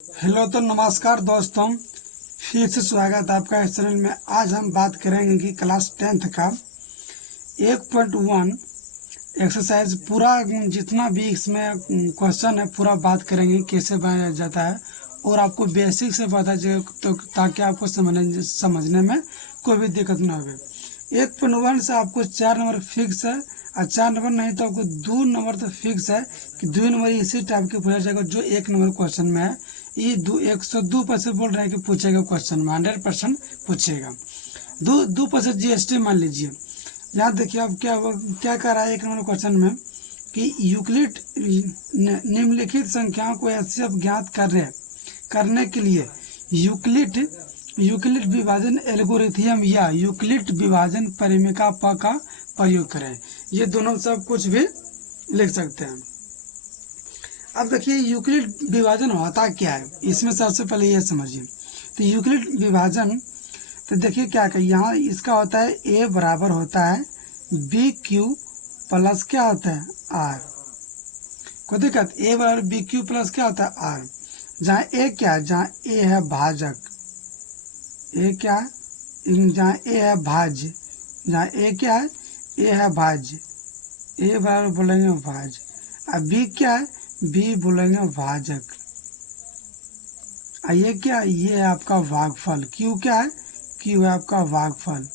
Hello तो नमस्कार दोस्तों, फिर से स्वागत है आपका इस चैनल में। आज हम बात करेंगे कि क्लास 10th का 1.1 एक्सरसाइज पूरा जितना भी इसमें क्वेश्चन है पूरा बात करेंगे कैसे बनाया जाता है और आपको बेसिक से पता चले तो ताकि आपको समझने में कोई भी दिक्कत ना हो। 1.1 से आपको 4 नंबर फिक्स है और 4 नंबर नहीं तो आपको 2 नंबर तो फिक्स है कि 2 नंबर इसी टाइप के पूछा जाएगा जो 1 नंबर क्वेश्चन में है। ये 102% बोल रहे हैं कि पूछेगा क्वेश्चन में 100% पूछेगा। 2% GST मान लीजिए। यहाँ देखिए अब क्या कर रहा है 1 नंबर क्वेश्चन में कि यूक्लिड निम्नलिखित संख्याओं को ऐसे अब ज्ञात करने के लिए यूक्लिड विभाजन एल्गोरिथम या यूक्लिड विभाजन परिमेका का प्रयोग करें। ये दोनों सब कुछ भी लिख सकते हैं। अब देखिए यूक्लिड विभाजन होता क्या है, इसमें सबसे पहले ये समझिए। तो यूक्लिड विभाजन तो देखिए क्या है, यहाँ इसका होता है ए बराबर होता है बी क्यू प्लस क्या होता है आर। कोई दिक्कत, ए बराबर बी क्यू प्लस क्या होता है आर। जहाँ ए क्या है, जहाँ ए है भाजक, ए क्या है, जहाँ ए है भाज्य, जहाँ ए क्या है, ए है भाज्य, ए बराबर बोलेंगे भाज्य। अब बी क्या है, बी बोलेंगे भाजक। ये क्या, ये है आपका भागफल। क्यू क्या है, क्यू है आपका भागफल।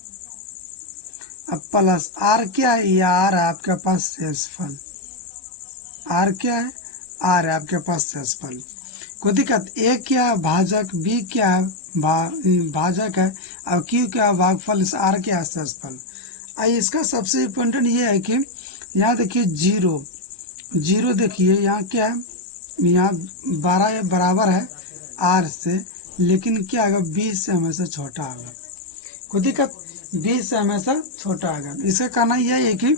अब प्लस आर क्या है, ये आर है आपके पास शेषफल। आर क्या है, आर है आपके पास शेषफल। कोई दिक्कत, ए क्या है भाजक, बी क्या है भाजक है, अब क्यू क्या है भागफल, इस आर क्या है शेषफल। इसका सबसे इम्पोर्टेंट ये है कि यहाँ देखिए जीरो देखिए यहाँ क्या है, यहाँ 12 बराबर है आर से, लेकिन क्या होगा 20 से हमेशा छोटा होगा। कोई दिक्कत, 20 से हमेशा छोटा होगा। इसका कहना यह है कि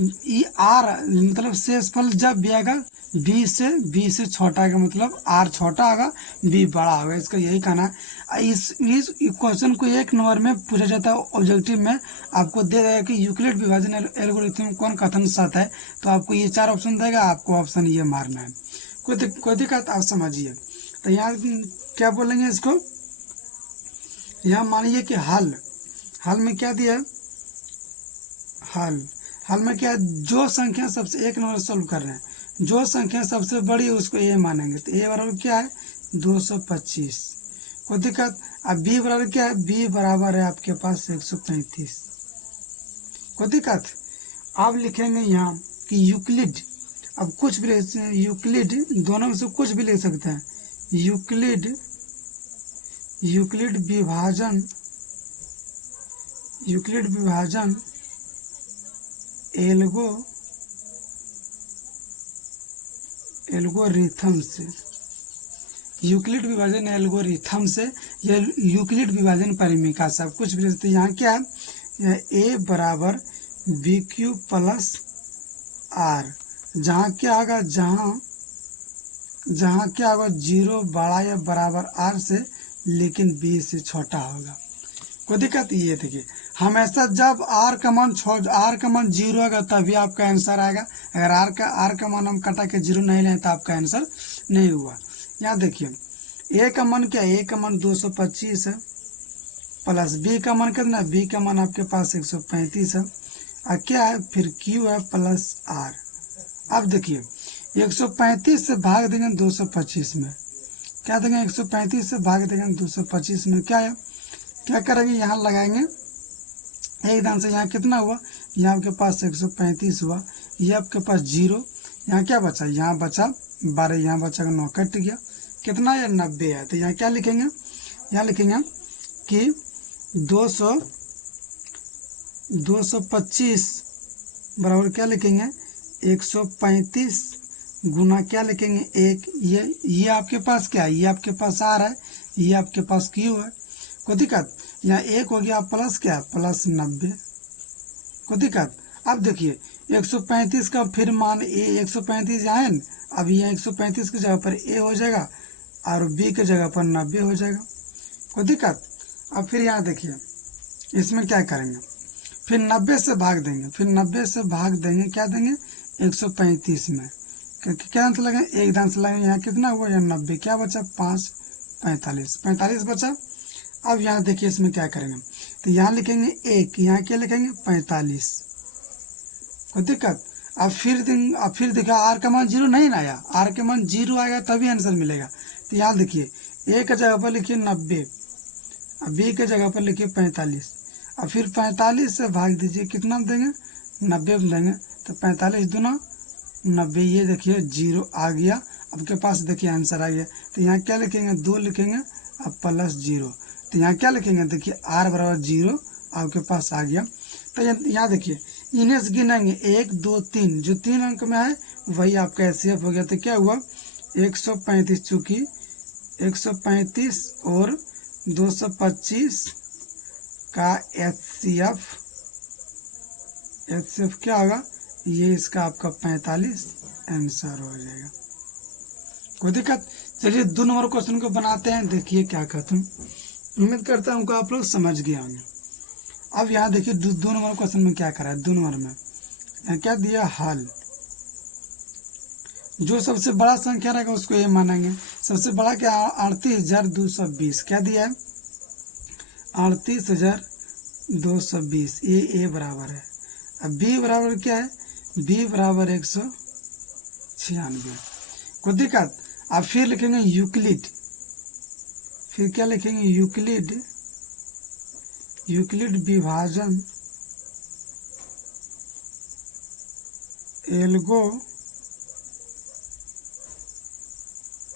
ये आर मतलब शेषफल जब भी आएगा 20 से छोटा होगा, मतलब आर छोटा होगा बी बड़ा होगा। इसका यही कहना है। इस क्वेश्चन को 1 नंबर में पूछा जाता है ऑब्जेक्टिव में। आपको दे देगा कि यूक्लिड विभाजन एल्गोरिथम कौन कथन साथ है, तो आपको ये 4 ऑप्शन देगा, आपको ऑप्शन ये मारना है। कोई दिक्कत, आप समझिए। तो यहाँ क्या बोलेंगे इसको, यहाँ मानिए कि हल में क्या दिया है, हल में क्या है, जो संख्या सबसे 1 नंबर सोल्व कर रहे हैं, जो संख्या सबसे बड़ी है उसको ए मानेंगे। तो ए बराबर क्या है 225। कोई दिक्कत, अब बी बराबर क्या है, बी बराबर है आपके पास 135। कोई दिक्कत, आप लिखेंगे यहाँ कि यूक्लिड, अब कुछ भी यूक्लिड दोनों में से कुछ भी लिख सकते हैं। यूक्लिड विभाजन एल्गोरिथम से, यूक्लिड विभाजन एल्गोरिथम से या यूक्लिड विभाजन परिमेका से, कुछ भी तो यहाँ क्या है, ए बराबर बी क्यू प्लस आर। जहाँ क्या होगा, जहाँ क्या होगा 0 बड़ा या बराबर आर से, लेकिन बी से छोटा होगा। कोई दिक्कत, ये देखिए हमेशा जब आर का मान 0 होगा तभी आपका आंसर आएगा। अगर आर का मान हम कटा के 0 नहीं लें तो आपका आंसर नहीं हुआ। यहाँ देखिए ए का मान क्या है, ए का मान 225 है प्लस बी का मान कितना, बी का मान आपके पास 135 है। और क्या है फिर क्यू है प्लस आर। अब देखिए 135 से भाग देंगे 225 में, क्या देंगे 135 से भाग देंगे 225 में, क्या करेंगे, यहाँ लगाएंगे एकदम से। यहाँ कितना हुआ, यहाँ आपके पास 135 हुआ, ये आपके पास 0, यहाँ क्या बचा, यहाँ बचा 12, यहाँ बचा 9, कट गया, कितना है 90 है। तो यहाँ क्या लिखेंगे, यहाँ लिखेंगे कि 225 बराबर क्या लिखेंगे 135 गुना क्या लिखेंगे 1। ये आपके पास क्या है, ये आपके पास आर है, ये आपके पास क्यू है। कोई दिक्कत, यहाँ 1 हो गया प्लस क्या, प्लस 90। कोई दिक्कत, अब देखिए 135 का फिर मान ए 135 यहाँ है, अब ये 135 की जगह पर ए हो जाएगा और बी की जगह पर 90 हो जाएगा। कोई दिक्कत, अब फिर यहाँ देखिए इसमें क्या करेंगे, फिर 90 से भाग देंगे, क्या देंगे 135 में, क्या आंसर लगाएंगे, एक आंसर लगाएंगे, यहाँ कितना हुआ, यहाँ 90, क्या बचा 5, 45, 45 बचा। अब यहाँ देखिए इसमें क्या करेंगे, तो यहाँ लिखेंगे 1, यहाँ क्या लिखेंगे 45, कोई दिक्कत। अब फिर देखिए आर का मान 0 नहीं ना आया, आर के मान 0 आएगा तभी आंसर मिलेगा। तो यहाँ देखिए ए की जगह पर लिखिए 90, अब बी की जगह पर लिखिए 45, अब फिर 45 से भाग दीजिए, कितना देंगे 90 देंगे, तो 45 दूना 90, ये देखिए 0 आ गया, आपके पास देखिए आंसर आ गया। तो यहाँ क्या लिखेंगे 2 लिखेंगे, अब प्लस 0, तो यहाँ क्या लिखेंगे, देखिए r बराबर 0 आपके पास आ गया। तो यहाँ देखिए इन्हें से गिनेंगे 1 2 3, जो 3 अंक में है वही आपका एचसीएफ हो गया। तो क्या हुआ 135, चूंकि 135 और 225 का एचसीएफ क्या होगा, ये इसका आपका 45 आंसर हो जाएगा। कोई दिक्कत। चलिए 2 नंबर क्वेश्चन को बनाते हैं, देखिए क्या कहते हैं। उम्मीद करता हूँ आप लोग समझ गए होंगे। अब यहाँ देखिए 2 नंबर क्वेश्चन में क्या करा है, 2 नंबर में यहाँ क्या दिया, हल। जो सबसे बड़ा संख्या रहेगा उसको ये मानेंगे। सबसे बड़ा क्या 38,220, क्या दिया है 38,220, ये ए बराबर है। अब बी बराबर क्या है, बी बराबर 196, कोई दिक्कत। अब फिर लिखेंगे यूक्लिड, फिर क्या लिखेंगे यूक्लिड विभाजन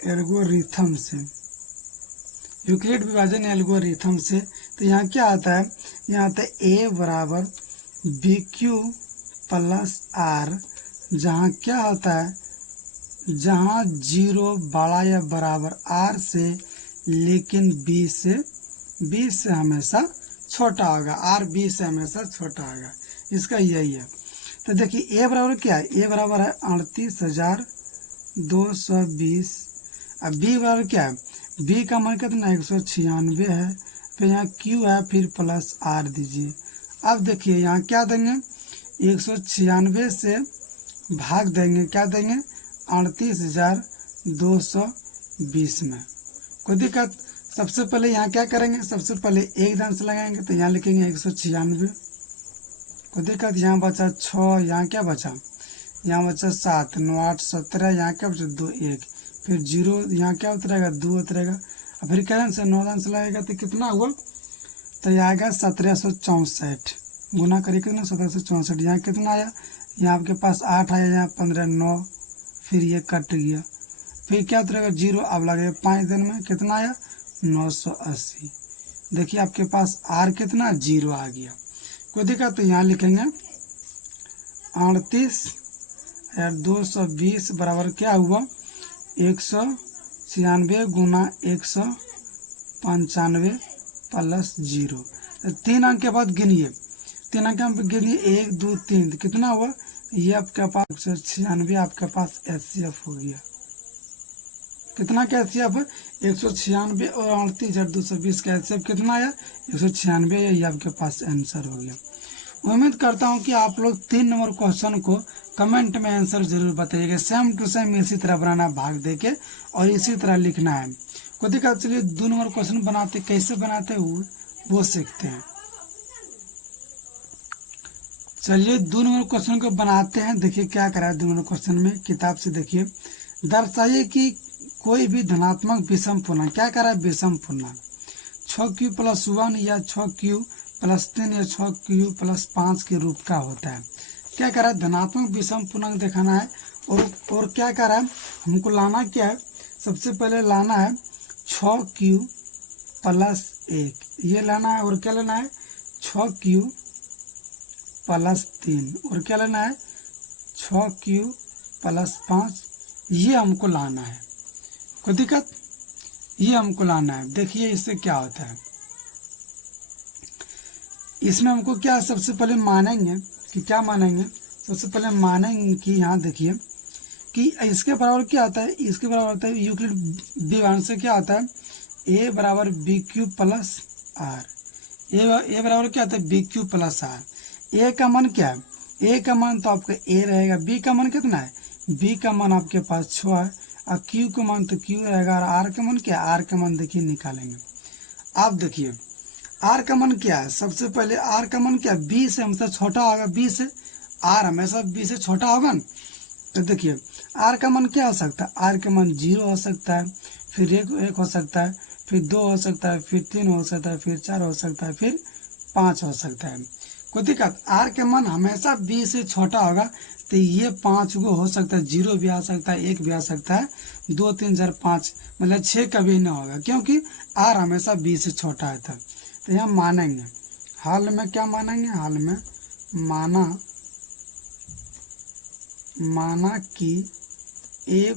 एल्गोरिथम से, यूक्लिड विभाजन एल्गोरिथम से। तो यहाँ क्या आता है, यहाँ आता है ए बराबर बी क्यू प्लस आर, जहाँ क्या होता है, जहाँ 0 बड़ा या बराबर आर से, लेकिन बी से हमेशा छोटा होगा, आर बी से हमेशा छोटा होगा, इसका यही है। तो देखिए ए बराबर क्या है, ए बराबर है 38,220। अब बी बराबर क्या है, बी का मान कितना 196 है, फिर यहाँ क्यू है, फिर प्लस आर दीजिए। अब देखिए यहाँ क्या देंगे, 196 से भाग देंगे, क्या देंगे 38,220 में, कोई दिक्कत। सबसे पहले यहाँ क्या करेंगे, सबसे पहले एक दांत से लगाएंगे, तो यहाँ लिखेंगे 196, कोई दिक्कत। यहाँ बचा 6, यहाँ क्या बचा, यहाँ बचा 7, 9 8 17, यहाँ क्या बचा 2 1, फिर 0, यहाँ क्या उतरेगा 2 उतरेगा, और फिर क्या से 9 दांत से लगाएगा तो कितना हुआ, तो यह आएगा 1764, गुना करिए कितना 1764, यहाँ कितना आया, यहाँ आपके पास 8 आया, यहाँ 15 9, फिर ये कट गया, फिर क्या उतरेगा 0, अब लगेगा 5 दिन में कितना आया 980। देखिए आपके पास आर कितना 0 आ गया, कोई दिक्कत। तो यहाँ लिखेंगे 38,220 बराबर क्या हुआ 196 गुना 195 प्लस 0। 3 अंक के बाद गिनिए, 3 अंक में गिनिए 1 2 3, कितना हुआ, ये आपके पास 196 आपके पास एचसीएफ हो गया। कितना का एचसीएफ है 196 और 38,220 का एचसीएफ कितना आया 196, ये आपके पास आंसर हो गया। उम्मीद करता हूँ कि आप लोग 3 नंबर क्वेश्चन को कमेंट में आंसर जरूर बताइएगा। सेम टू सेम इसी तरह बनाना भाग देके और इसी तरह लिखना है, कोई दिक्कत। चलिए 2 नंबर क्वेश्चन बनाते, कैसे बनाते हैं वो सीखते हैं। चलिए 2 नंबर क्वेश्चन को बनाते हैं। देखिए क्या करा है 2 नंबर क्वेश्चन में, किताब से देखिए। दर्शाइए कि कोई भी धनात्मक विषम पूर्णांक, क्या करा है विषम पूर्णांक 6q + 1 या 6q + 3 या 6q + 5 के रूप का होता है। क्या करा है धनात्मक विषम पूर्णांक दिखाना है, और क्या करा है हमको लाना क्या है, सबसे पहले लाना है 6q + 1, ये लाना है, और क्या लेना है 6q + 3, और क्या लेना है 6q + 5, ये हमको लाना है, कोई दिक्कत, ये हमको लाना है। देखिए इससे क्या होता है, इसमें हमको क्या सबसे पहले मानेंगे कि क्या मानेंगे, सबसे पहले मानेंगे कि यहाँ देखिए कि इसके बराबर क्या होता है, इसके बराबर होता है यूक्लिड विभाजन से क्या होता है a बराबर BQ + R, ए बराबर क्या होता है BQ + R। ए का मान क्या है, ए का मान तो आपका a रहेगा, बी का मान कितना है बी का मान आपके पास 6 है और क्यू का मान तो क्यू रहेगा और आर का मान क्या है, आर का मान देखिए निकालेंगे। आप देखिए आर का मान क्या है, सबसे पहले आर का मान क्या है, बी से हमेशा छोटा होगा, बी से आर हमेशा बी से छोटा होगा ना। तो देखिए आर का मान क्या हो सकता है, आर का मान 0 हो सकता है, फिर एक हो सकता है, फिर 2 हो सकता है, फिर 3 हो सकता है, फिर 4 हो सकता है, फिर 5 हो सकता है। कोई दिक्कत, आर का मान हमेशा बी से छोटा होगा तो ये 5 गो हो सकता है, 0 भी आ सकता है, 1 भी आ सकता है, 2 3 4 5 मतलब 6 कभी नहीं होगा, क्योंकि आर हमेशा बी से छोटा है तब। तो यहाँ मानेंगे, हाल में क्या मानेंगे, हाल में माना कि ए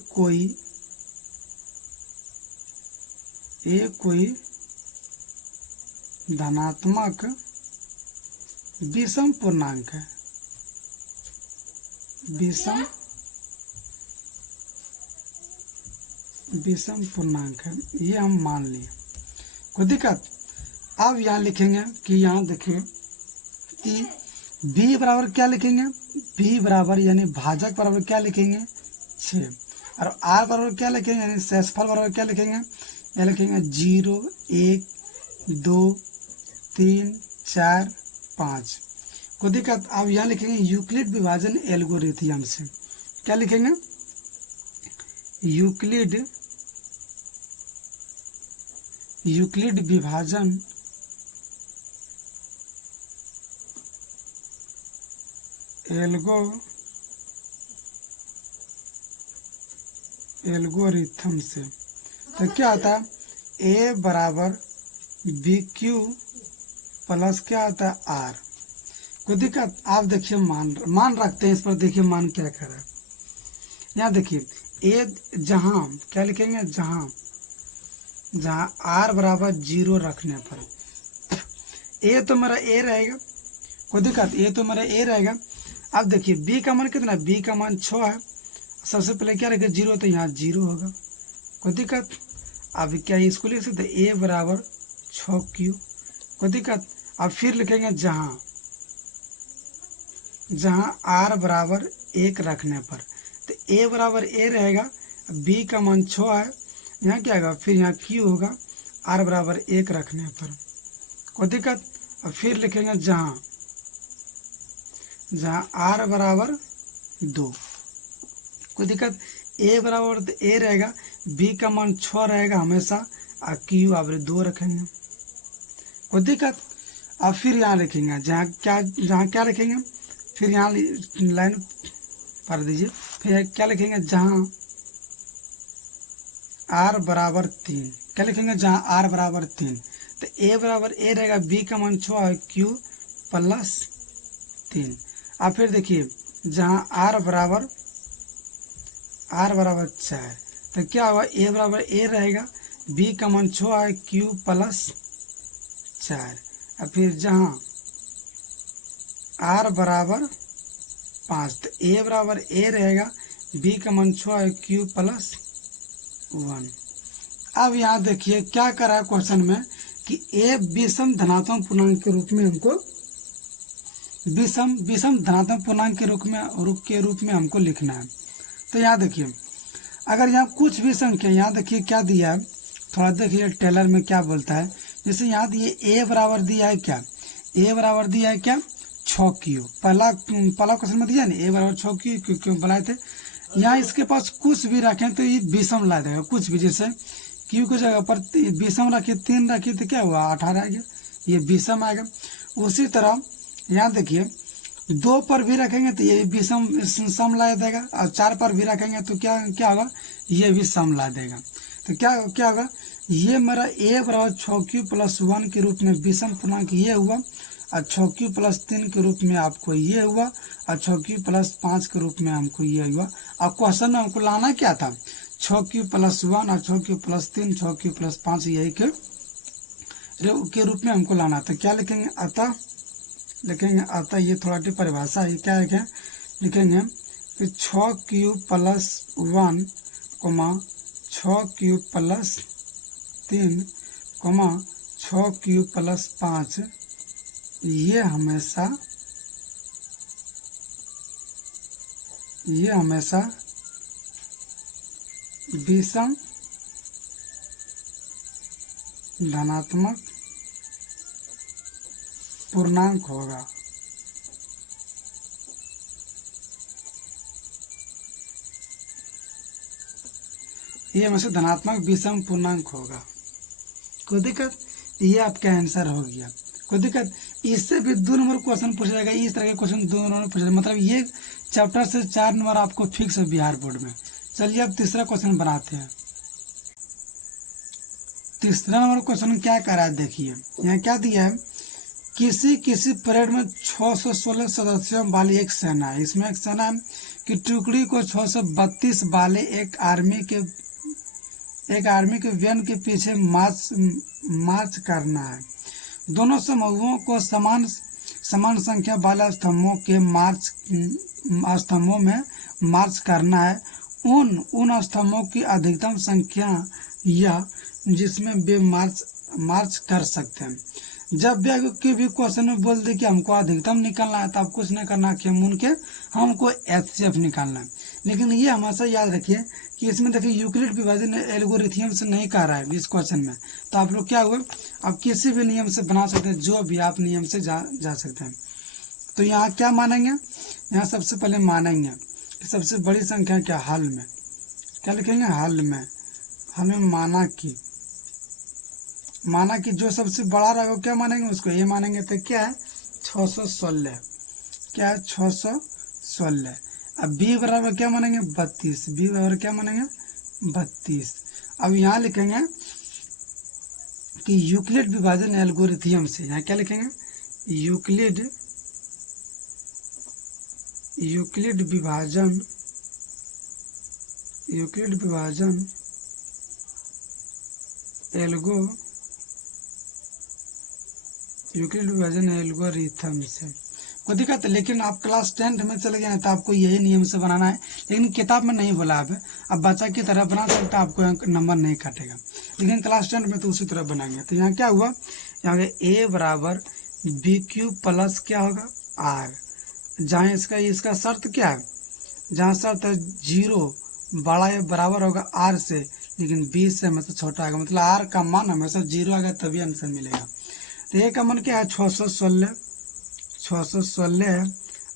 कोई धनात्मक विषम पूर्णांक है, विषम पूर्णांक है, ये हम मान लिए। कोई दिक्कत। अब यहाँ लिखेंगे कि यहाँ देखिए कि b बराबर क्या लिखेंगे, b बराबर यानी भाजक बराबर क्या लिखेंगे 6, और r बराबर क्या लिखेंगे यानी शेषफल बराबर क्या लिखेंगे, यह लिखेंगे 0 1 2 3 4 5। कोई दिक्कत। अब यहाँ लिखेंगे यूक्लिड विभाजन एल्गोरिथम से, क्या लिखेंगे, यूक्लिड विभाजन एल्गोरिथम से। तो क्या आता है, ए बराबर बी क्यू प्लस क्या आता है आर। कोई दिक्कत। आप देखिए मान रखते हैं इस पर, देखिए मान क्या कर रहा है। यहाँ देखिए ए जहां क्या लिखेंगे, जहां आर बराबर 0 रखने पर ए तो मेरा ए रहेगा। कोई दिक्कत, ए तो मेरा ए रहेगा। अब देखिए बी का मान कितना, बी का मान 6 है, सबसे पहले क्या रखेगा 0, तो यहाँ 0 होगा। कोई दिक्कत। अब क्या इसको लिख सकते, ए बराबर 6Q। कोई दिक्कत। अब फिर लिखेंगे जहां आर बराबर 1 रखने पर, तो ए बराबर ए रहेगा, बी का मान 6 है, यहाँ क्या होगा, फिर यहाँ Q होगा आर बराबर 1 रखने पर। कोई दिक्कत। अब फिर लिखेंगे जहां आर बराबर 2। कोई दिक्कत। ए बराबर तो ए रहेगा, बी का मान 6 रहेगा हमेशा, और क्यू बराबर 2 रखेंगे। कोई दिक्कत। अब फिर यहाँ लिखेंगे जहाँ क्या लिखेंगे, फिर यहाँ लाइन पढ़ दीजिए, फिर क्या लिखेंगे, जहां आर बराबर 3, क्या लिखेंगे, जहां आर बराबर 3, तो ए बराबर ए रहेगा, बी का मान 6 है, क्यू प्लस 3। अब फिर देखिए जहां आर बराबर 4, तो क्या होगा, ए बराबर ए रहेगा, बी का मान 6 है, क्यू प्लस 4। और फिर जहां आर बराबर 5, तो ए बराबर ए रहेगा, बी का मान 6 है, क्यू प्लस 1। अब यहाँ देखिए क्या करा है क्वेश्चन में कि ए विषम धनात्मक पूर्णांक के रूप में हमको विषम धनात्मक पूर्णांक के रूप में हमको लिखना है। तो यहाँ देखिए अगर यहाँ कुछ भी संख्या, यहाँ देखिए क्या दिया है, थोड़ा देखिए टेलर में क्या बोलता है। जैसे यहाँ दिए ए बराबर दिया है क्या, ए बराबर दिया है क्या 6Q। पहला क्वेश्चन में दिया ना ए बराबर 6Q, क्यों बनाए थे। यहाँ इसके पास कुछ भी रखें तो ये विषम ला देगा, कुछ भी। जैसे Q की जगह पर विषम रखिए, 3 रखिए तो क्या हुआ 18 आ गया, ये विषम आएगा। उसी तरह यहाँ देखिए 2 पर भी रखेंगे तो ये भी सम ला देगा, और 4 पर भी रखेंगे तो क्या होगा, ये भी सम ला देगा। तो क्या होगा, ये मेरा ए बराबर 6Q प्लस 1 के रूप में विषम पूर्णांक ये हुआ, और 6Q प्लस 3 के रूप में आपको ये हुआ, और 6Q प्लस 5 के रूप में हमको ये हुआ। और क्वेश्चन में हमको लाना क्या था, 6Q प्लस 1 और 6Q प्लस 3, 6Q प्लस 5 यही के रूप में हमको लाना था। क्या लिखेंगे, अतः ये थोड़ा सी परिभाषा है, क्या है, लिखेंगे कि 6Q plus 1, 6Q plus 3, 6Q plus 5 ये हमेशा विषम धनात्मक पूर्णांक होगा। ये हमेशा धनात्मक विषम पूर्णांक होगा। कोई दिक्कत? ये आपका आंसर हो गया। कोई दिक्कत? इससे भी 2 नंबर क्वेश्चन पूछा जाएगा। इस तरह के क्वेश्चन 2 नंबर पूछा जाएगा। मतलब ये चैप्टर से 4 नंबर आपको फिक्स है बिहार बोर्ड में। चलिए अब तीसरा क्वेश्चन बनाते हैं। तीसरा नंबर क्वेश्चन क्या कह रहा है, देखिए यहाँ क्या दिया है। किसी परेड में 616 सदस्यों वाली एक सेना है। इसमें एक सेना है कि टुकड़ी को 632 वाले एक आर्मी के वैन के पीछे मार्च करना है। दोनों समूहों को समान संख्या वाले स्तंभों में मार्च करना है। उन स्तंभों की अधिकतम संख्या या जिसमें वे मार्च कर सकते हैं। जब भी कोई भी क्वेश्चन में बोल दे कि हमको अधिकतम निकालना है, तो आप कुछ नहीं करना कि हमको HCF निकालना है। लेकिन ये हमेशा याद रखिए कि इसमें देखिए यूक्लिड विभाजन एल्गोरिथम से नहीं कर रहा है इस क्वेश्चन में। तो आप लोग क्या हुआ, आप किसी भी नियम से बना सकते हैं, जो भी आप नियम से जा सकते हैं। तो यहाँ क्या मानेंगे, यहाँ सबसे पहले मानेंगे कि सबसे बड़ी संख्या क्या, हल में क्या लिखेंगे, हल में माना कि जो सबसे बड़ा रहेगा क्या मानेंगे, उसको ये मानेंगे। तो क्या है 616, क्या है 616। अब बी बराबर क्या मानेंगे 32, बी बराबर क्या मानेंगे 32। अब यहाँ लिखेंगे कि यूक्लिड विभाजन एल्गोरिथम से, यहाँ क्या लिखेंगे, यूक्लिड विभाजन एल्गोरिथम से। कोई दिक्कत है? लेकिन आप क्लास 10 में चले गए तो आपको यही नियम से बनाना है। लेकिन किताब में नहीं बोला अब बच्चा की तरह बना सकता, आपको नंबर नहीं काटेगा। लेकिन क्लास 10 में तो उसी तरह बनाएंगे। तो यहाँ क्या हुआ, यहाँ A बराबर BQ प्लस क्या होगा R। जहाँ इसका शर्त क्या है, जहाँ शर्त है 0 बड़ा या बराबर होगा R से, लेकिन B से हमेशा छोटा आएगा। मतलब R का मान हमेशा 0 आएगा तभी आंसर मिलेगा। तो A का मान क्या है 616 है।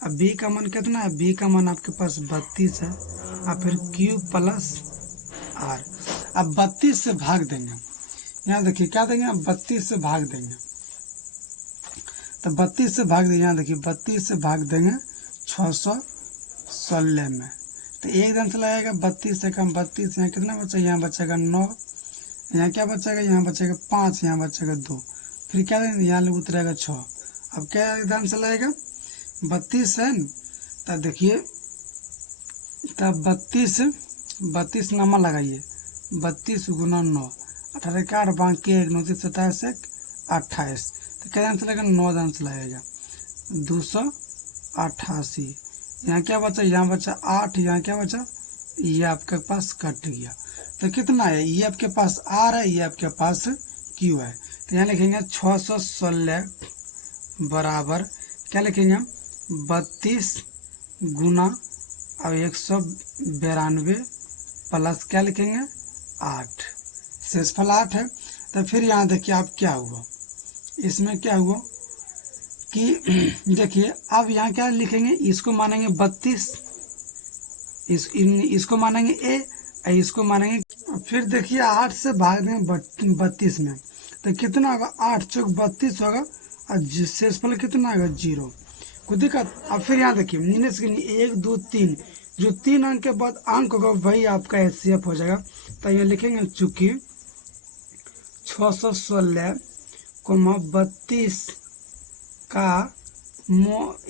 अब B का मान कितना है, B का मान आपके पास 32 है। और फिर Q प्लस R। अब 32 से भाग देंगे। यहाँ देखिए क्या देंगे, अब 32 से भाग देंगे। तो 32 से भाग देंगे, यहाँ देखिए 32 से भाग देंगे 616 में। तो एकदम से लगेगा 32 से कम 32, यहाँ कितना बचेगा, यहाँ बचेगा 9, यहाँ क्या बचेगा, यहाँ बचेगा 5, यहाँ बचेगा 2, फिर क्या देंगे, यहाँ उतरेगा 6। अब क्या एकदम से लगेगा 32 है। तब देखिए, तब 32 नंबर लगाइए, 32 गुना 9, 18 का 8 बाकी 1 9 27 1 28। तो क्या आंसर लगेगा, 9 आंसर लगेगा 288। यहाँ क्या बचा, यहाँ बचा 8, यहाँ क्या बचा, ये आपके पास कट गया। तो कितना है, ये आपके पास R है, ये आपके पास Q है। तो यहाँ लिखेंगे 616 बराबर क्या लिखेंगे 32 गुना अब 192 प्लस क्या लिखेंगे 8, शेषफल 8 है। तो फिर यहाँ देखिए आप क्या हुआ, इसमें क्या हुआ कि देखिए अब यहाँ क्या लिखेंगे, इसको मानेंगे 32, इसको मानेंगे A, इसको मानेंगे। फिर देखिए 8 से भाग देंगे 32 में, तो कितना होगा, 8 चौक 32 होगा और शेषफल कितना आएगा 0। कोई दिक्कत? अब फिर यहाँ देखिए 1 2 3, जो 3 अंक के बाद अंक होगा वही आपका HCF हो जाएगा। तो यहाँ लिखेंगे चूंकि 616 32 का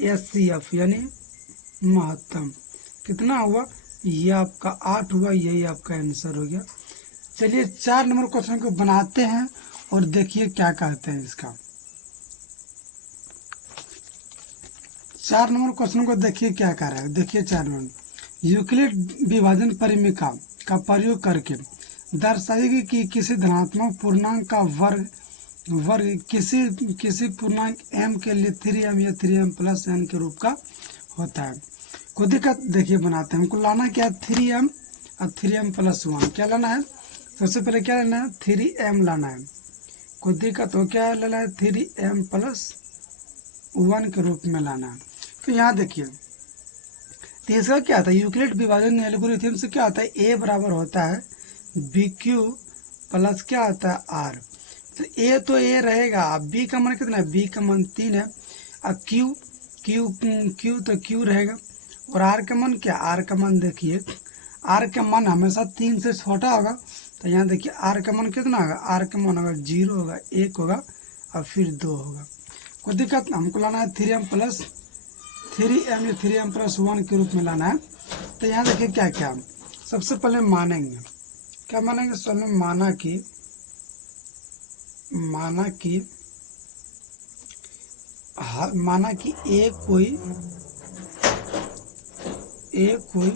HCF यानी महत्तम कितना हुआ, ये आपका 8 हुआ, यही आपका आंसर हो गया। चलिए 4 नंबर क्वेश्चन को बनाते हैं और देखिए क्या कहते हैं इसका। 4 नंबर क्वेश्चन को देखिए क्या कह रहा है। देखिए 4 नंबर, यूक्लिड विभाजन परिमिका का प्रयोग करके दर्शाएगी कि किसी धनात्मक पूर्णांक का वर्ग किसी पूर्णांक m के लिए 3m या 3m प्लस n के रूप का होता है। कोई दिक्कत? देखिए बनाते हैं, हमको लाना क्या है 3m अब 3m+1 क्या लाना है, सबसे पहले क्या लेना है, 3m लाना है। कोई दिक्कत हो क्या लेना है, 3m+1 के रूप में लाना है। तो यहाँ देखिए तीसरा क्या आता है, यूक्लिड विभाजन एल्गोरिथम से क्या आता है, ए बराबर होता है BQ प्लस क्या आता है R। तो ए रहेगा, अब बी का मान कितना है, बी का मान 3 है। अब क्यू क्यू क्यू तो क्यू रहेगा, और आर का मान क्या, आर का मान देखिए, आर का मान हमेशा 3 से छोटा होगा। तो यहाँ देखिए आर का मान कितना होगा, आर का मान होगा 0 होगा, 1 होगा और फिर 2 होगा। कोई दिक्कत, हमको लाना है 3m+1 के रूप में लाना है। तो यहाँ देखिए क्या क्या, सबसे पहले मानेंगे, क्या मानेंगे, सबसे माना कि ए कोई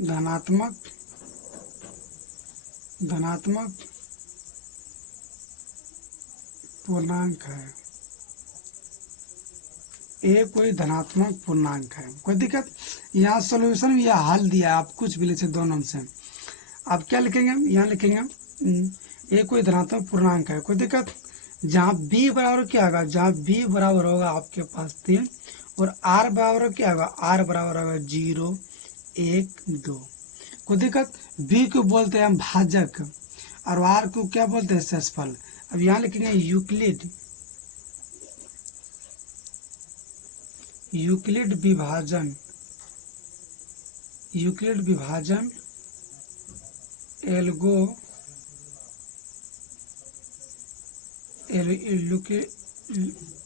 धनात्मक पूर्णांक है, ए कोई धनात्मक पूर्णांक है। कोई दिक्कत, यहाँ सॉल्यूशन में यह हल दिया है, आप कुछ भी ले सकते दोनों से। आप क्या लिखेंगे, यहाँ लिखेंगे ए कोई धनात्मक पूर्णांक है। कोई दिक्कत, जहाँ बी बराबर क्या होगा, जहाँ बी बराबर होगा आपके पास 3 और आर बराबर क्या होगा, आर बराबर होगा 0 1 2। कोई दिक्कत, बी को बोलते हैं हम भाजक और आर को क्या बोलते हैं, शेषफल। अब यहाँ लिखेंगे यूक्लिड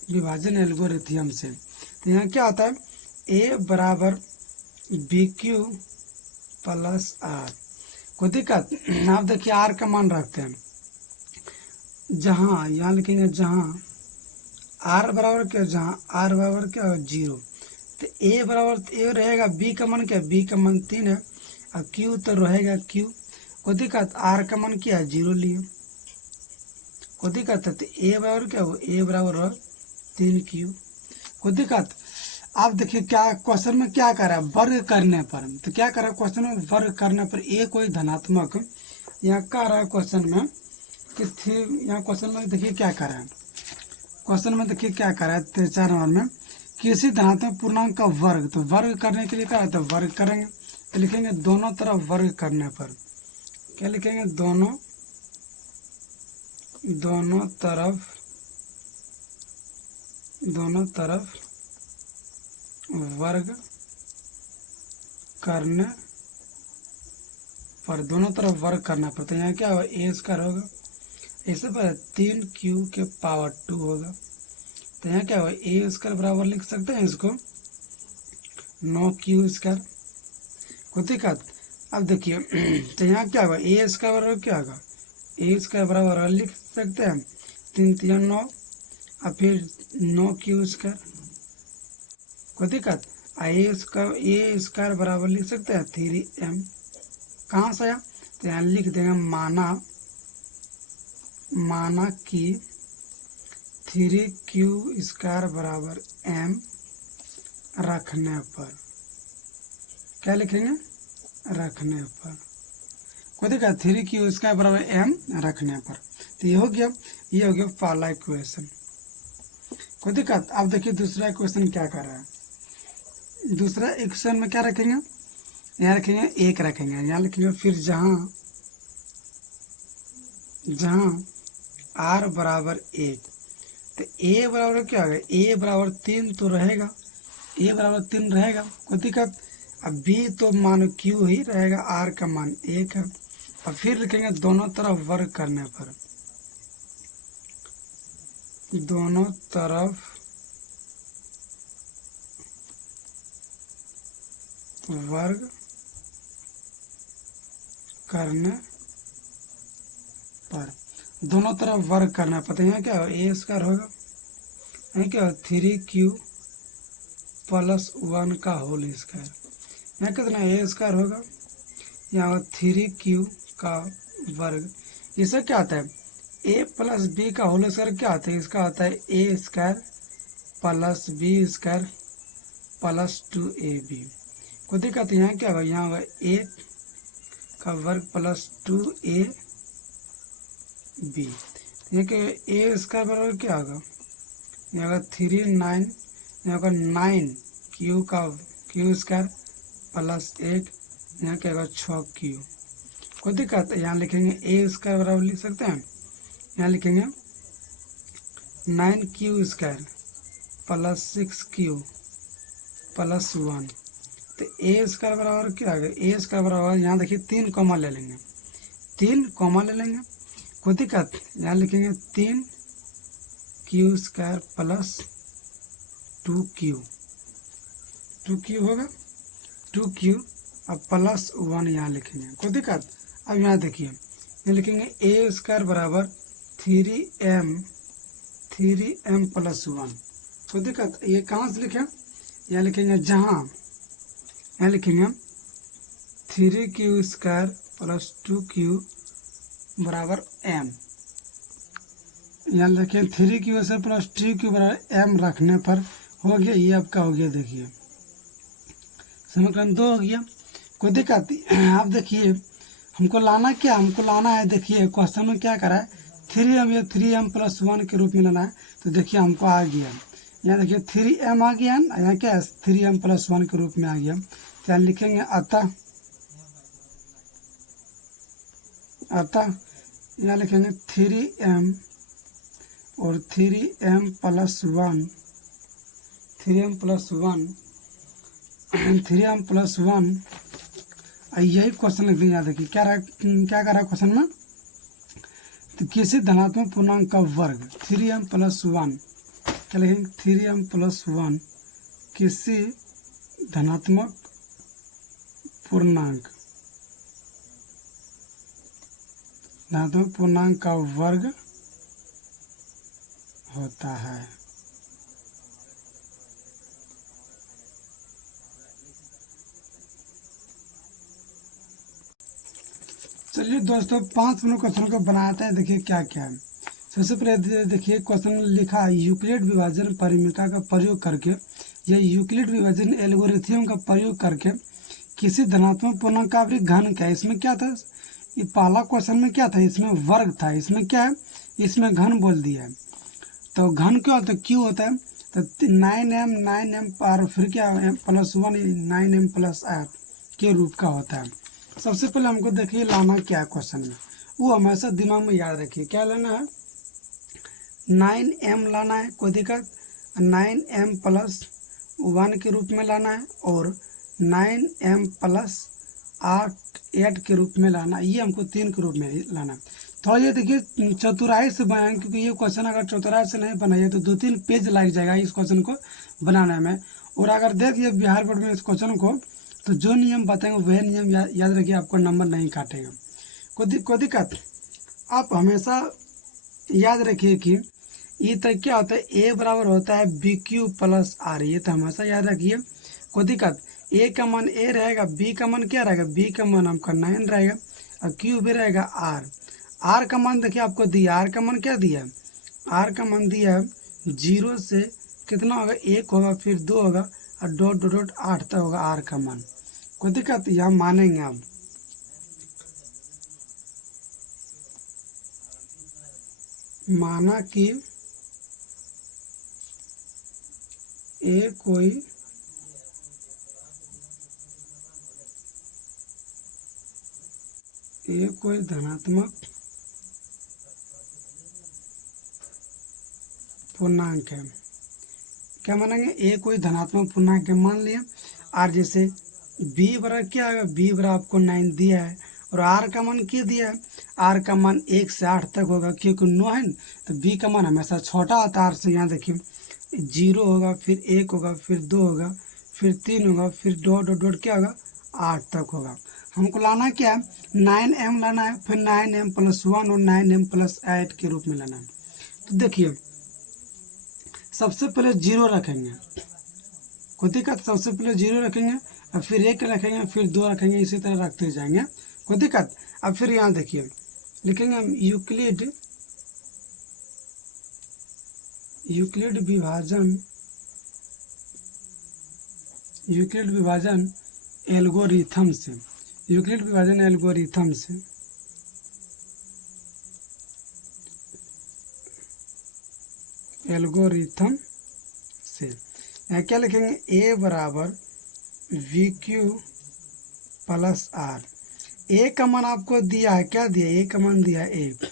विभाजन एल्गोरिथम से। तो यहाँ क्या आता है, ए बराबर BQ प्लस R। कोई दिक्कत, आप देखिए आर का मान रखते हैं, जहाँ यहाँ लिखेंगे जहाँ आर बराबर क्या, जहाँ आर बराबर क्या है 0, तो ए बराबर ए रहेगा, बी का मान क्या, बी का मान 3 है और क्यू तो रहेगा क्यू। कोई दिक्कत, आर का मान क्या है 0 लिए। कोई दिक्कत है, तो ए बराबर क्या हो, ए बराबर 3Q। कोई दिक्कत, आप देखिए क्या क्वेश्चन में क्या कर रहा है, वर्ग करने पर। तो क्या कर रहा है क्वेश्चन में, वर्ग करने पर ए कोई धनात्मक, यहाँ कह रहा है क्वेश्चन में कि यहाँ क्वेश्चन में देखिए क्या कर रहा है, क्वेश्चन में देखिए क्या कर रहा है 4 नंबर में, किसी धनात्मक पूर्णांक का वर्ग। तो वर्ग करने के लिए क्या है, तो वर्ग करेंगे, तो लिखेंगे दोनों तरफ वर्ग करने पर, क्या लिखेंगे, दोनों तरफ वर्ग करने पर, दोनों तरफ वर्ग करना पर। तो यहाँ क्या होगा, ए स्क्वायर होगा, ऐसे पर 3Q के पावर 2 होगा। तो यहाँ क्या होगा, ए स्क्वायर बराबर लिख सकते हैं इसको 9Q स्क्वायर। कोई दिक्कत, अब देखिए तो यहाँ क्या होगा, ए स्क्वायर बराबर क्या होगा, ए स्क्वायर बराबर लिख सकते हैं 3 3 9 और फिर 9Q स्क्वायर। कोई दिक्कत, ए स्क्वायर बराबर लिख सकते हैं 3m। कहाँ से आया, तो यहाँ लिख देंगे माना कि 3Q स्क्वायर बराबर m रखने पर, क्या लिखेंगे, रखने पर। कोई दिक्कत, 3Q स्क्वायर बराबर m रखने पर। तो ये हो गया पहला इक्वेशन। कोई दिक्कत, अब देखिए दूसरा इक्वेशन क्या कर रहा है, दूसरा इक्वेशन में क्या रखेंगे, यहाँ रखेंगे 1 रखेंगे, यहाँ लिखेंगे फिर जहाँ r बराबर 1, तो ए बराबर क्या होगा, ए बराबर 3 तो रहेगा, ए बराबर 3 रहेगा। कोई दिक्कत, अब बी तो मान क्यू ही रहेगा, आर का मान 1 है। और फिर लिखेंगे दोनों तरफ वर्ग करने पर, दोनों तरफ वर्ग करने पर, दोनों तरफ वर्ग करना पड़ता है। यहाँ क्या होगा, ए स्क्वायर होगा, यहाँ क्या होगा 3Q प्लस 1 का होल स्क्वायर। यहाँ कितना ए स्क्वायर होगा, यहाँ 3Q का वर्ग। इससे क्या आता है, ए प्लस बी का होल स्क्वायर क्या आता है, इसका आता है A square plus B square plus 2AB। को दिक्कत, यहाँ क्या होगा, यहाँ होगा 1 का वर्ग प्लस 2ab। देखिए ए स्क्वायर बराबर क्या होगा, ये होगा 3 9, ये होगा 9 क्यू स्क्वायर प्लस 8, यहाँ क्या होगा 6 क्यू। कोई दिक्कत है, यहाँ लिखेंगे ए स्क्वायर बराबर लिख सकते हैं, यहाँ लिखेंगे 9 Q square plus 6 Q plus 1। तो ए स्क्वायर बराबर क्या आ गया, ए स्क्वायर बराबर यहाँ देखिए 3 कॉमा ले लेंगे, 3 कॉमा ले लेंगे, कोई दिक्कत, यहाँ लिखेंगे 3 क्यू स्क्वायर प्लस 2 क्यू होगा 2 क्यू, अब प्लस 1 यहाँ लिखेंगे, कोई दिक्कत। अब यहाँ देखिए ये लिखेंगे ए स्क्वायर बराबर 3m प्लस 1, कोई दिक्कत। ये कहाँ से लिखें, यहाँ लिखेंगे जहाँ, यहाँ लिखेंगे 3 क्यू स्क्वायर प्लस 2 क्यू बराबर m, यहाँ लिखें 3 क्यू स्क्वायर प्लस 2 क्यू बराबर m रखने पर हो गया, ये आपका हो गया, देखिए समीकरण 2 हो गया, कोई दिक्कत। आप देखिए हमको लाना क्या, हमको लाना है, देखिए क्वेश्चन में क्या करा है 3m, या 3m प्लस 1 के रूप में लाना है, तो देखिए हमको आ गया, यहाँ देखिए 3m आ गया, यहाँ क्या है 3m प्लस 1 के रूप में आ गया, तो यहाँ लिखेंगे अतः यहाँ लिखेंगे 3m और 3m प्लस 1, 3m प्लस 1, यही क्वेश्चन लिख देंगे। यहाँ देखिए क्या कर रहा है क्वेश्चन में, तो किसी धनात्मक पूर्णांक का वर्ग 3m प्लस 1, क्या लिखेंगे 3m प्लस 1 किसी धनात्मक पूर्णांक का वर्ग होता है। चलिए दोस्तों 5 मिनट क्वेश्चन को बनाते हैं, देखिए क्या क्या है। सबसे पहले देखिए क्वेश्चन लिखा है यूक्लिड विभाजन परिमिता का प्रयोग करके, या यूक्लिड विभाजन एल्गोरिथम का प्रयोग करके किसी धनात्मक पूर्णांक का घन क्या है। इसमें क्या था, ये पहला क्वेश्चन में क्या था, इसमें वर्ग था, इसमें क्या है, इसमें घन बोल दिया है। तो घन क्या होता है, क्यू होता है, तो 9m और फिर क्या प्लस 1 9m प्लस 8 के रूप का होता है। सबसे पहले हमको देखिए लाना क्या है क्वेश्चन में, वो हमेशा दिमाग में याद रखिए, क्या लेना है 9m लाना है, कोई दिक्कत, 9m प्लस 1 के रूप में लाना है, और 9m प्लस 8 के रूप में लाना, ये हमको 3 के रूप में लाना है। थोड़ा ये देखिए चतुराई से बनाएं, क्योंकि ये क्वेश्चन अगर चतुराई से नहीं बनाइए तो 2-3 पेज लग जाएगा इस क्वेश्चन को बनाने में। और अगर देखिए बिहार बोर्ड में इस क्वेश्चन को, तो जो नियम बताएंगे वह नियम याद रखिए, आपको नंबर नहीं काटेगा, कोई दिक्कत। आप हमेशा याद रखिए कि ये तो क्या होता है, ए बराबर होता है BQ प्लस R, ये तो हमेशा याद रखिए, कोई दिक्कत। ए का मान ए रहेगा, बी का मान क्या रहेगा, बी का मान आपका 9 रहेगा, और क्यू भी रहेगा आर का मान देखिए आपको दिया, आर का मान क्या दिया है, आर का मान दिया है 0 से कितना होगा 1 होगा, फिर 2 होगा, और डॉट डॉट डॉट 8 तक होगा आर का मान, कोई दिक्कत। यहाँ मानेंगे आप, माना कि ए कोई धनात्मक पूर्णांक है, क्या मानेंगे, ए कोई धनात्मक पूर्णांक है, मान लिया। आर जैसे बी बराबर क्या आएगा, बी बराबर आपको 9 दिया है, और आर का मान क्या दिया है, आर का मान 1 से 8 तक होगा, क्योंकि 9 है, तो बी का मान हमेशा छोटा होता है आर से। यहाँ देखिए 0 होगा, फिर 1 होगा, फिर 2 होगा, फिर 3 होगा, फिर डॉट डॉट डॉट क्या होगा 8 तक होगा। हमको लाना क्या है 9m लाना है, फिर 9m प्लस 1 और 9m प्लस 8 के रूप में लाना है। तो देखिए सबसे पहले 0 रखेंगे, कोई दिक्कत, सबसे पहले 0 रखेंगे, और फिर 1 रखेंगे, फिर 2 रखेंगे, इसी तरह रखते जाएंगे, कोई दिक्कत। अब फिर यहाँ देखिए लिखेंगे हम यूक्लिड विभाजन एल्गोरिथम से, यूक्लिड विभाजन एल्गोरिथम से यहाँ क्या लिखेंगे, ए बराबर वी क्यू प्लस आर। ए का मान आपको दिया है, क्या दिया, ए का मान दिया है 1,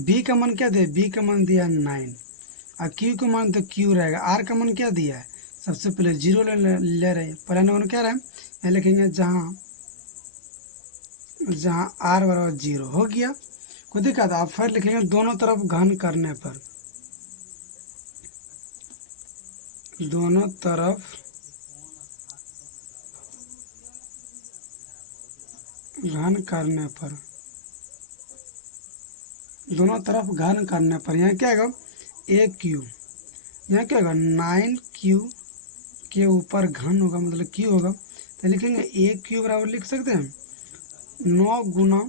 बी का मान क्या दिया, बी का मान दिया 9, और क्यू का मान तो क्यू रहेगा। आर का मान क्या दिया है, सबसे पहले 0 ले रहे हैं, पहला नंबर क्या रहा है, यहाँ लिखेंगे जहाँ आर बराबर 0 हो गया, कोई दिक्कत। आप फिर लिखेंगे दोनों तरफ घन करने पर, दोनों तरफ घन करने पर, दोनों तरफ घन करने पर यहाँ क्या होगा, ए क्यू, यहाँ क्या होगा 9Q के ऊपर घन होगा, मतलब क्यू होगा, तो लिखेंगे ए क्यू बराबर लिख सकते हैं 9 गुना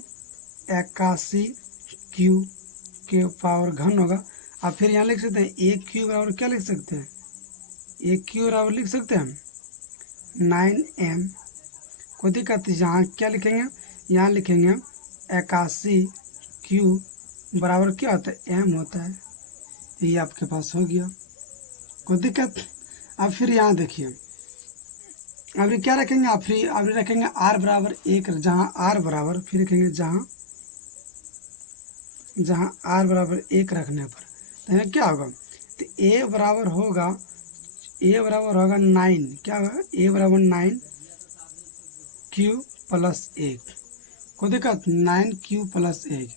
81Q के पावर घन होगा। और फिर यहाँ लिख सकते हैं ए क्यू बराबर क्या लिख सकते हैं, ए क्यू बराबर लिख सकते हैं 9M। कोई दिक्कत, यहाँ क्या लिखेंगे, यहाँ लिखेंगे 81Q बराबर क्या होता है, M होता है। ये आपके पास हो गया, कोई दिक्कत। अब फिर यहाँ देखिए, अभी क्या रखेंगे, अभी रखेंगे R बराबर 1, जहाँ R बराबर, फिर रखेंगे जहाँ R बराबर 1 रखने पर, तो यहाँ क्या होगा, तो A बराबर होगा 9, क्या होगा, A बराबर 9Q प्लस 1, कोई दिक्कत, 9Q प्लस 1।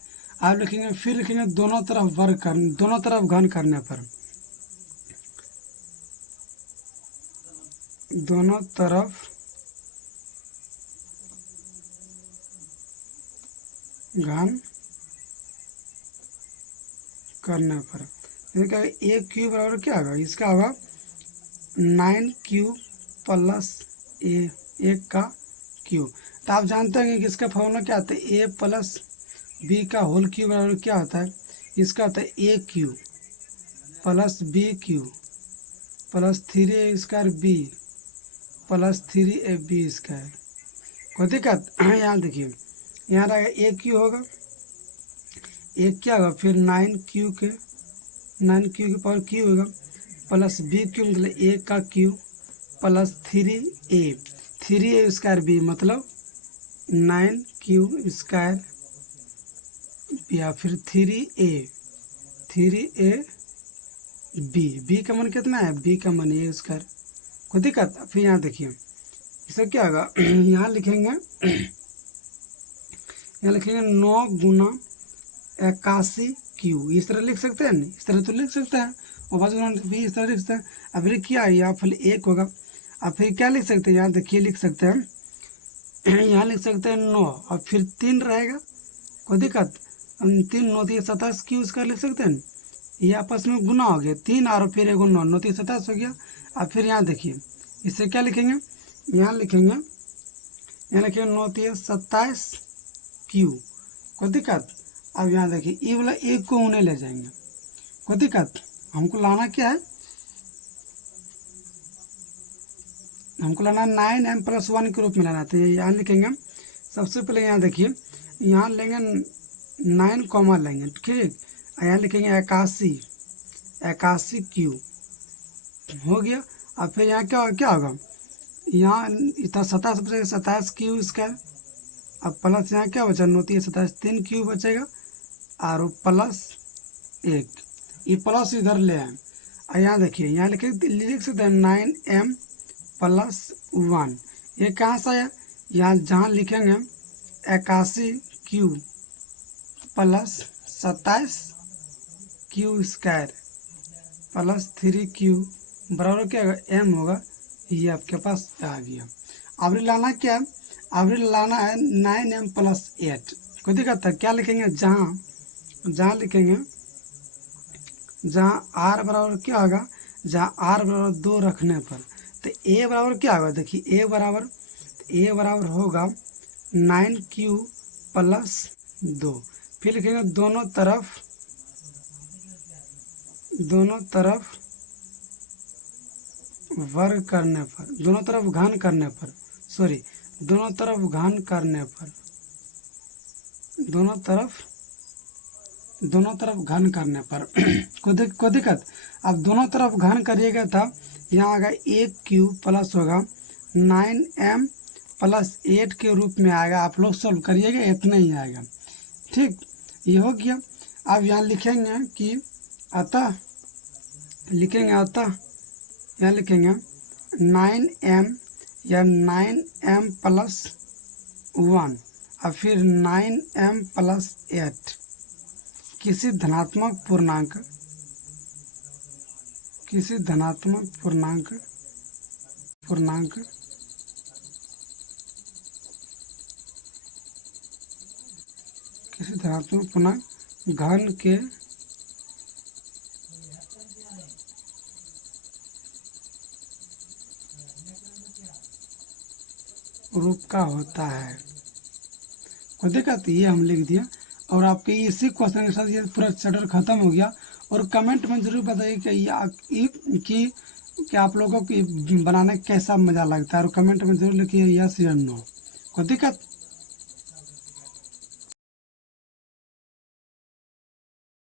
आप लिखेंगे, फिर लिखेंगे दोनों तरफ दोनों तरफ घन करने पर, दोनों तरफ घन करने पर, क्या ए क्यू बराबर क्या होगा, इसका होगा 9Q प्लस ए, 1 का क्यू। तो आप जानते हैं कि इसका फॉर्मूला क्या आता है, ए प्लस बी का होल क्यू बराबर क्या होता है, इसका होता है A cube plus B cube plus 3A² B plus 3AB²। कोई दिक्कत, यहाँ देखिए, यहाँ रहेगा ए क्यू होगा, एक क्या होगा, फिर 9Q के पावर क्यू होगा प्लस बी क्यू मतलब 1 का क्यू प्लस 3A² बी मतलब 9Q² या फिर 3A बी का मान कितना है, बी का मान A²। कोई दिक्कत। फिर यहाँ देखिए, इसका क्या होगा, यहाँ लिखेंगे 9 गुना 81Q, इस तरह लिख सकते हैं, इस तरह तो लिख सकते हैं, और बाजू भी इस तरह लिख सकते हैं। अब फिर क्या है, यहाँ फिर 1 होगा, अब फिर क्या लिख सकते हैं, यहाँ देखिए लिख सकते हैं, यहाँ लिख सकते हैं 9 और फिर 3 रहेगा, कोई दिक्कत, 3 9 3 27Q² लिख सकते हैं, ये आपस में गुना हो गया, 3 और फिर 1 9 9 3 27 हो गया। अब फिर यहाँ देखिए, इससे क्या लिखेंगे, यहाँ लिखेंगे 9 3 27Q, कोई दिक्कत। अब यहाँ देखिए, ये वाला 1 को उन्हें ले जाएंगे, कोई दिक्कत। हमको लाना क्या है, हमको लाना 9M प्लस 1 के रूप में लाना। तो यहाँ लिखेंगे, सबसे पहले यहाँ देखिए, यहाँ लेंगे 9 कॉमा लेंगे, ठीक, यहाँ लिखेंगे 81Q हो गया। अब फिर यहाँ क्या होगा, यहाँ इतना 27Q², अब प्लस यहाँ क्या बचा, 9 3 27 3Q बचेगा, और प्लस 1, ये प्लस इधर ले आए। और यहाँ देखिए, यहाँ लिख सकते हैं 9M प्लस 1, ये कहाँ से आया, यहाँ जहाँ लिखेंगे 81Q plus 27Q² plus 3Q बराबर क्या होगा, M होगा, ये आपके पास आ गया। अब लाना क्या है, अब लाना है 9M प्लस 8, कोई दिक्कत है, क्या लिखेंगे, जहाँ लिखेंगे, जहाँ R बराबर क्या होगा, जहाँ R बराबर 2 रखने पर, तो A बराबर क्या होगा, देखिए A बराबर होगा 9Q प्लस 2, फिर लिखेंगे दोनों तरफ वर्ग करने पर, दोनों तरफ घन करने पर, दोनों तरफ घन करने पर, दोनों तरफ घन करने पर कोई दिक्कत। अब दोनों तरफ घन करिएगा तब यहाँ आएगा 1 प्लस होगा 9m प्लस 8 के रूप में आएगा। आप लोग सॉल्व करिएगा, इतना ही आएगा। ठीक, ये हो गया। अब यहाँ लिखेंगे कि अतः, यहाँ लिखेंगे 9m या 9m प्लस 1 और फिर 9m प्लस 8 किसी धनात्मक पूर्णांक किसी धनात्मक पूर्णांक घन के रूप का होता है। कोई दिक्कत, ये हम लिख दिया। और आपके इसी क्वेश्चन के साथ ये पूरा चैप्टर खत्म हो गया। और कमेंट में जरूर बताइए कि आप लोगों को बनाने कैसा मजा लगता है, और कमेंट में जरूर लिखिए यस या नो। कोई दिक्कत।